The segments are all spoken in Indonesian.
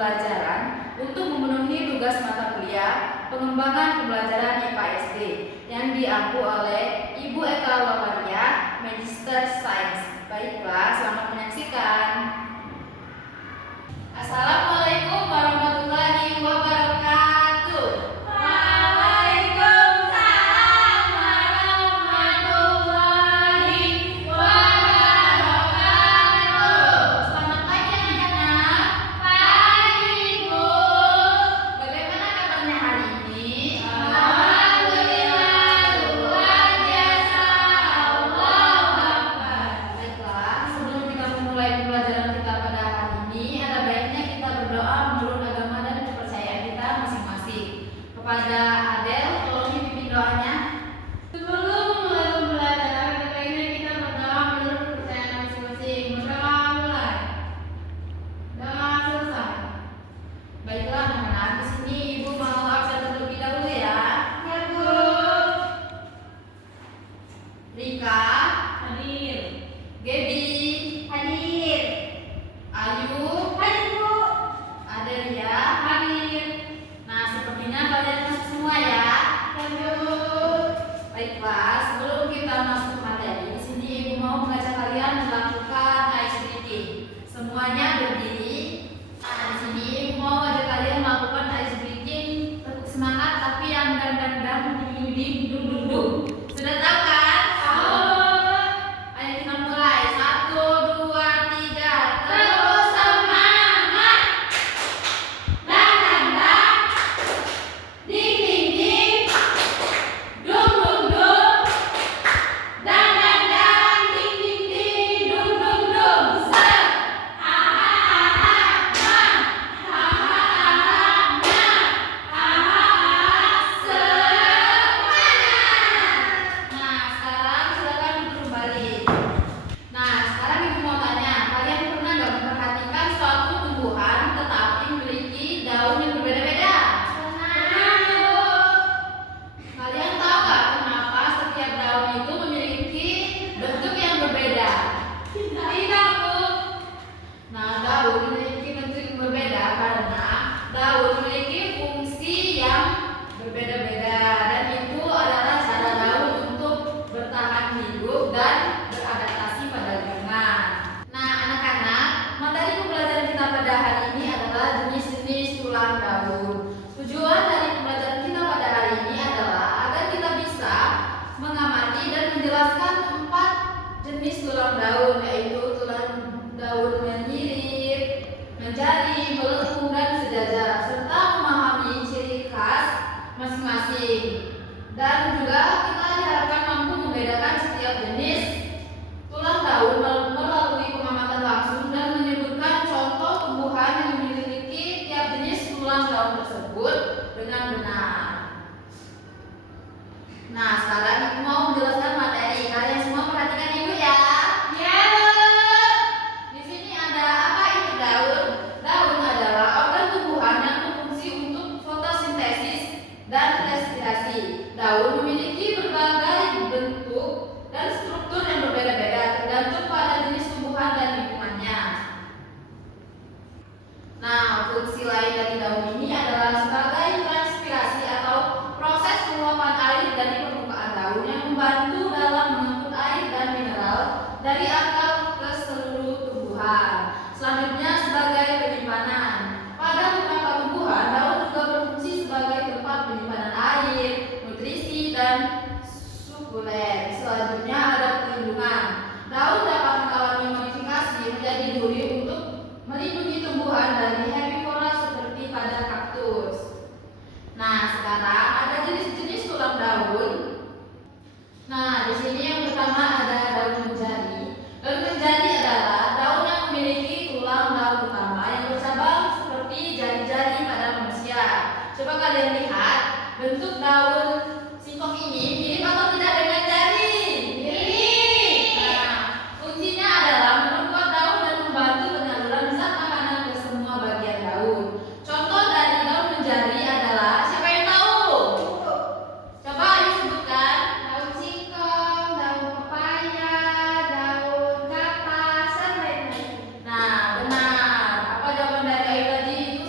pembelajaran untuk memenuhi tugas mata kuliah pengembangan pembelajaran IPA SD yang diampu oleh Ibu Eka Wawaria, Magister Sains. Baiklah, selamat menyaksikan. Assalamualaikum warahmatullahi wabarakatuh. Waalaikumsalam warahmatullahi wabarakatuh. Selamat pagi anak-anak. Pagi, Bu. Bagaimana kabarnya hari ini? Alhamdulillah, luar biasa. Allahu Akbar. Baiklah, sebelum kita memulai pembelajaran kita pada hari ini, ada baiknya kita berdoa menurut agama dan kepercayaan kita masing-masing. Kepada Adel, tolong dipimpin doanya. Sebelum mulai pembelajaran, sebaiknya kita berdoa menurut kepercayaan masing-masing. Berdoa mulai. Doa selesai. Baiklah anak-anak, di sini Ibu mau absen terlebih dahulu ya. Ya, Bu. Rika, Hadir. Gebi, Hadir. Ayu, Hadir, Bu. Adelia. Hadir. Nah, sepertinya kalian masuk semua ya. Ya, Bu. Baiklah, sebelum kita masuk materi, di sini Ibu mau mengajak kalian melakukan ice breathing. Semuanya berdiri. Nah, di sini Ibu mau mengajak kalian melakukan ice breathing. Tepuk semangat, tapi yang dan dung. Sudah tahu kan? Tahu. Ayo kita mulai. 1, 2, 3. Terus semangat. Dan ding ding ding. Dung dung dung. Dan ding ding ding. Dung dung dung. Set. Ha ha ha ha. Man. Ha ha ha ha. Nya. Ha ha ha ha. Semangat. Nah, sekarang silakan duduk kembali. Nah, sekarang Ibu mau tanya, kalian pernah nggak memperhatikan suatu tumbuhan tetapi memiliki daun yang berbeda-beda? Kalian tahu nggak kenapa setiap daun itu memiliki bentuk yang berbeda? Tidak, Bu. Nah, daun memiliki bentuk yang berbeda karena daun memiliki fungsi yang berbeda-beda, dan itu adalah cara daun untuk bertahan hidup dan beradaptasi pada lingkungan. Nah, anak-anak, materi pembelajaran kita pada hari ini adalah jenis-jenis tulang daun. Tujuan dari pembelajaran kita pada hari ini adalah agar kita bisa mengamati dan menjelaskan 4 jenis tulang daun, yaitu tulang daun menyirip, menjadi, melengkung, dan sejajar, serta memahami ciri khas masing-masing. Dan juga kita diharapkan mampu membedakan setiap jenis tulang daun melalui pengamatan langsung dan menyebutkan contoh tumbuhan yang memiliki tiap jenis tulang daun tersebut dengan benar. Nah, sekarang Ibu mau menjelaskan materi. Kalian semua perhatikan Ibu ya. Ya, Bu. Di sini ada apa itu daun? Daun adalah organ tumbuhan yang berfungsi untuk fotosintesis dan respirasi. Daun memiliki berbagai bentuk dan struktur yang berbeda-beda tergantung pada jenis tumbuhan dan lingkungannya. Nah, fungsi lain dari daun ini adalah sebagai transpirasi atau proses penguapan air dari permukaan daun yang membantu dalam mengangkut air dan mineral dari akar ke seluruh tumbuhan. Selanjutnya sebagai penyimpanan. Pada beberapa tumbuhan, daun juga berfungsi sebagai tempat penyimpanan air, nutrisi, dan sukulen. Selanjutnya ada perlindungan. Daun dapat mengalami modifikasi menjadi duri untuk melindungi tumbuhan dari herbivora seperti pada kaktus. Nah, sekarang ada jenis-jenis tulang daun. Nah, di sini yang pertama ada daun menjadi. Daun menjadi adalah daun yang memiliki tulang daun utama yang bercabang seperti jari-jari pada manusia. Coba kalian lihat bentuk daun singkong ini mirip atau tidak dengan jari? Mirip. Nah, fungsinya adalah memperkuat daun dan membantu penyaluran zat makanan ke semua bagian daun. Contoh dari daun menjadi adalah, siapa yang tahu? Coba ayo sebutkan. Daun singkong, daun pepaya, daun kapas, dan lain-lain. Nah, benar. Apa jawaban dari Ayu tadi? Itu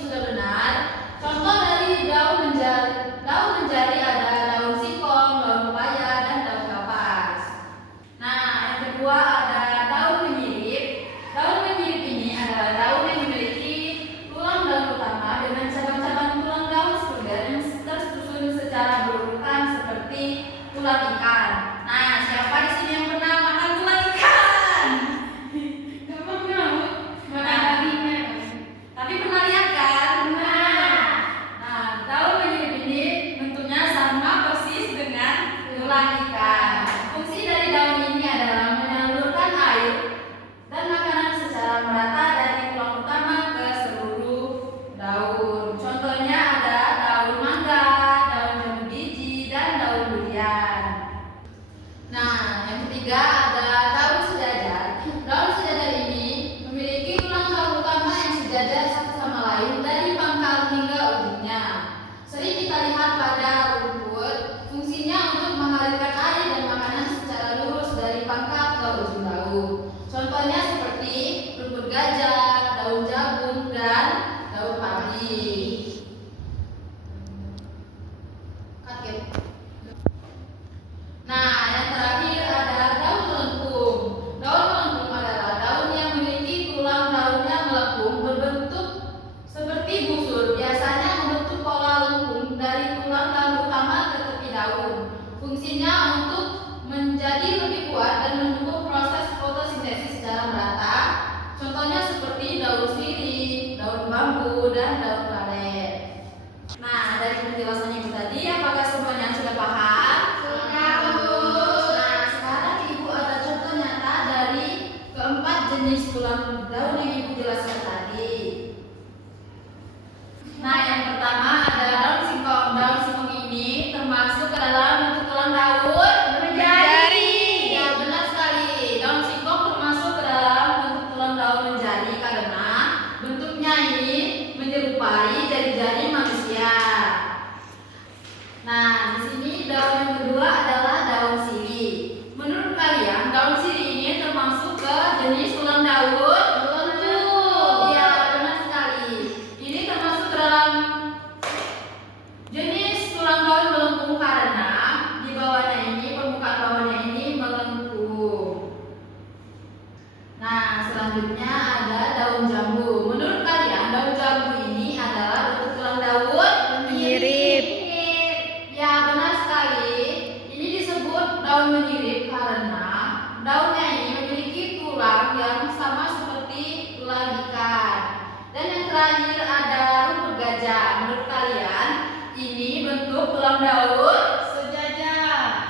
menurut kalian ini bentuk tulang daun sejajar.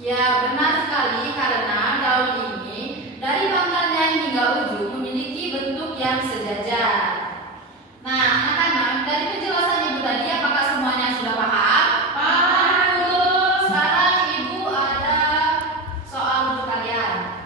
Ya, benar sekali karena daun ini dari pangkalnya hingga ujung memiliki bentuk yang sejajar. Nah, anak-anak, dari penjelasan Ibu tadi apakah semuanya sudah paham? Paham, Bu. Sekarang Ibu ada soal untuk kalian.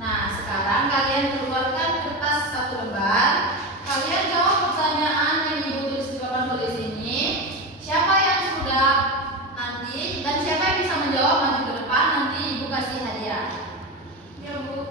Nah, sekarang kalian keluarkan kertas satu lembar. Kalian jawab pertanyaan yang Ibu tulis di papan tulis ini. Siapa yang sudah nanti dan siapa yang bisa menjawab maju ke depan, nanti Ibu kasih hadiah. Ya, Bu.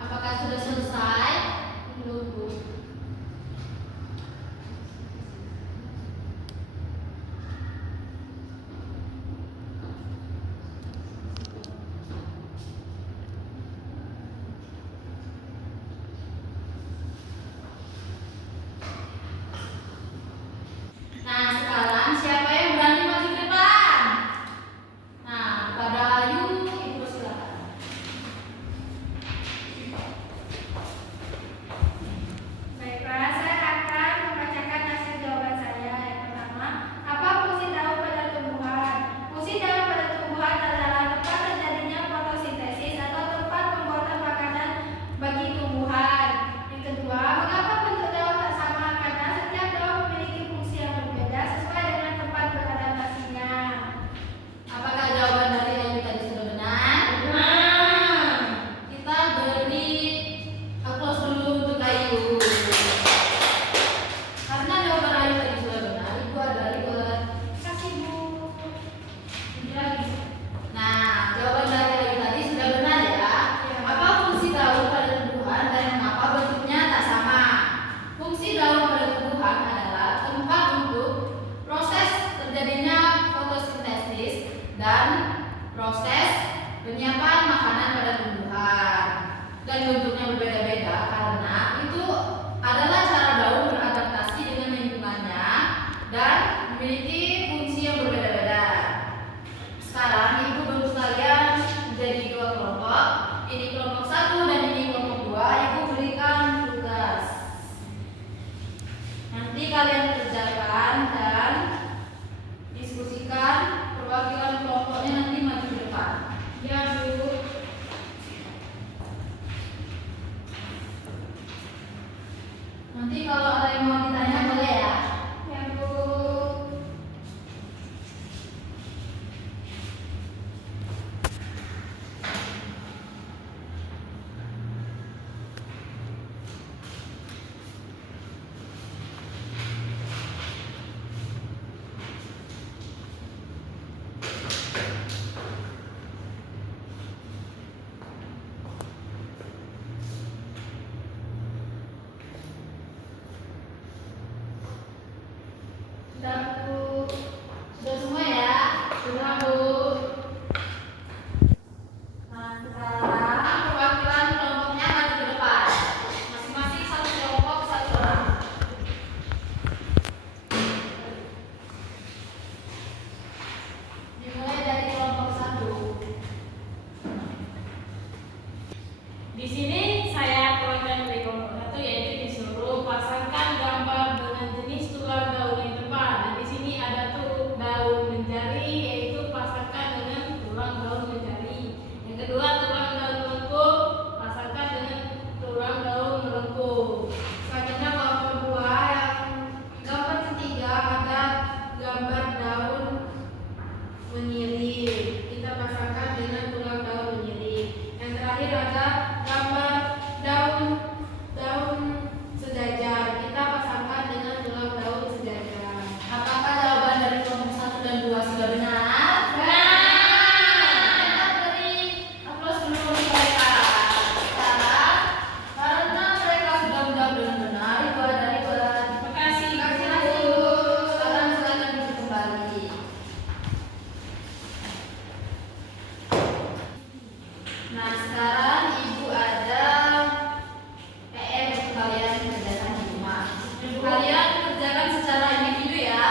Apakah sudah selesai? Belum, Bu. Nah, sekarang siapa yang berani maju ke depan? Nah, pada Ayu, Ibu silakan. Baiklah, saya akan membacakan hasil jawaban saya. Yang pertama, apa fungsi daun pada tumbuhan? Fungsi daun pada tumbuhan adalah tempat terjadinya fotosintesis atau tempat pembuatan makanan bagi tumbuhan. Yang kedua, mengapa bentuk daun tak sama? Karena setiap daun memiliki fungsi yang berbeda sesuai dengan tempat beradaptasinya. Apakah jawaban dari Ayu tadi sudah benar? Benar. Kita beri aplaus dulu untuk Ayu. Karena jawaban Ayu tadi sudah benar, Ibu ada reward. Kasih, Bu. Ini lagi. Nah, jawaban dari Ayu tadi sudah benar ya. Apa fungsi daun pada tumbuhan dan mengapa bentuknya tak sama? Fungsi daun pada tumbuhan adalah tempat untuk proses terjadinya fotosintesis dan proses penyiapan makanan pada tumbuhan. Dan bentuknya berbeda-beda karena itu adalah cara daun beradaptasi dengan lingkungannya dan memiliki fungsi yang berbeda-beda. Sekarang Ibu bentuk kalian menjadi dua kelompok. Ini kelompok 1 dan ini kelompok 2. Ibu berikan tugas. Nanti kalian kerjakan dan diskusikan perwakilan kelompoknya nanti maju ke depan. Ya, Bu. Nanti kalau ada yang mau ditanya boleh ya. Ya, Bu. Nah, sekarang Ibu ada PR untuk kalian kerjakan di rumah. Kalian kerjakan secara individu ya.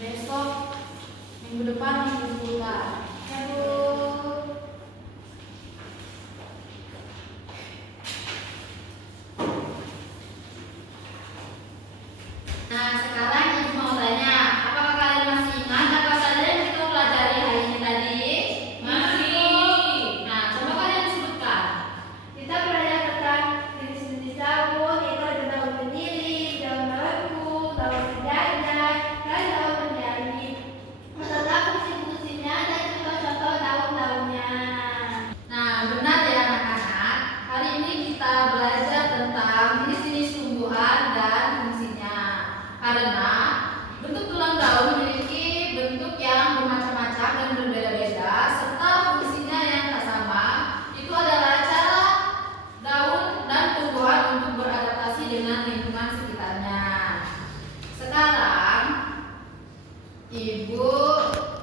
Besok minggu depan minggu pula. Nah, sekarang Ibu mau tanya, apakah kalian masih ingat apa saja yang kita pelajari hari ini tadi? Masih. Nah, coba kalian sebutkan. Kita belajar tentang jenis-jenis daun, yaitu ada daun berdiri, daun melengkung, daun berjajar, dan daun berjari. Beserta fungsi-fungsinya dan contoh-contoh daun-daunnya. Nah, benar ya anak-anak. Hari ini kita belajar tentang jenis-jenis tumbuhan dan fungsinya. Karena bentuk tulang daun memiliki bentuk yang bermacam-macam dan berbeda-beda, serta fungsinya yang tak sama. Itu adalah cara daun dan tumbuhan untuk beradaptasi dengan lingkungan sekitarnya. Sekarang, Ibu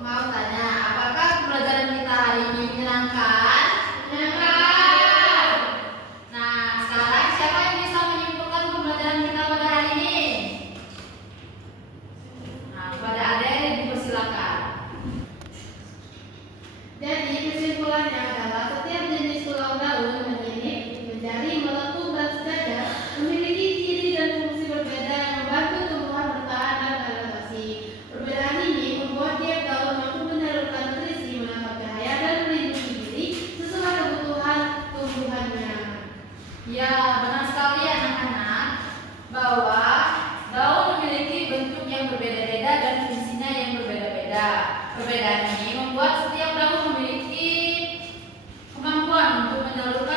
mau tanya, apakah pembelajaran kita hari ini menyenangkan? Menyenangkan. Nah, sekarang siapa yang bisa menyimpulkan pembelajaran kita pada hari ini? Nah, pada adik dipersilakan. Jadi kesimpulannya adalah setiap jenis tulang daun menyinik, menjari, melengkung, dan sejajar memiliki ciri dan fungsi berbeda yang membantu tumbuhan bertahan dan beradaptasi. Perbedaan ini membuat tiap daun mampu menyalurkan nutrisi, menangkap cahaya, dan melindungi diri sesuai kebutuhan tumbuhannya. Ya, benar sekali anak-anak bahwa daun memiliki bentuk yang berbeda-beda dan fungsinya yang berbeda-beda. Perbedaan ini membuat setiap daun memiliki kemampuan untuk menyalurkan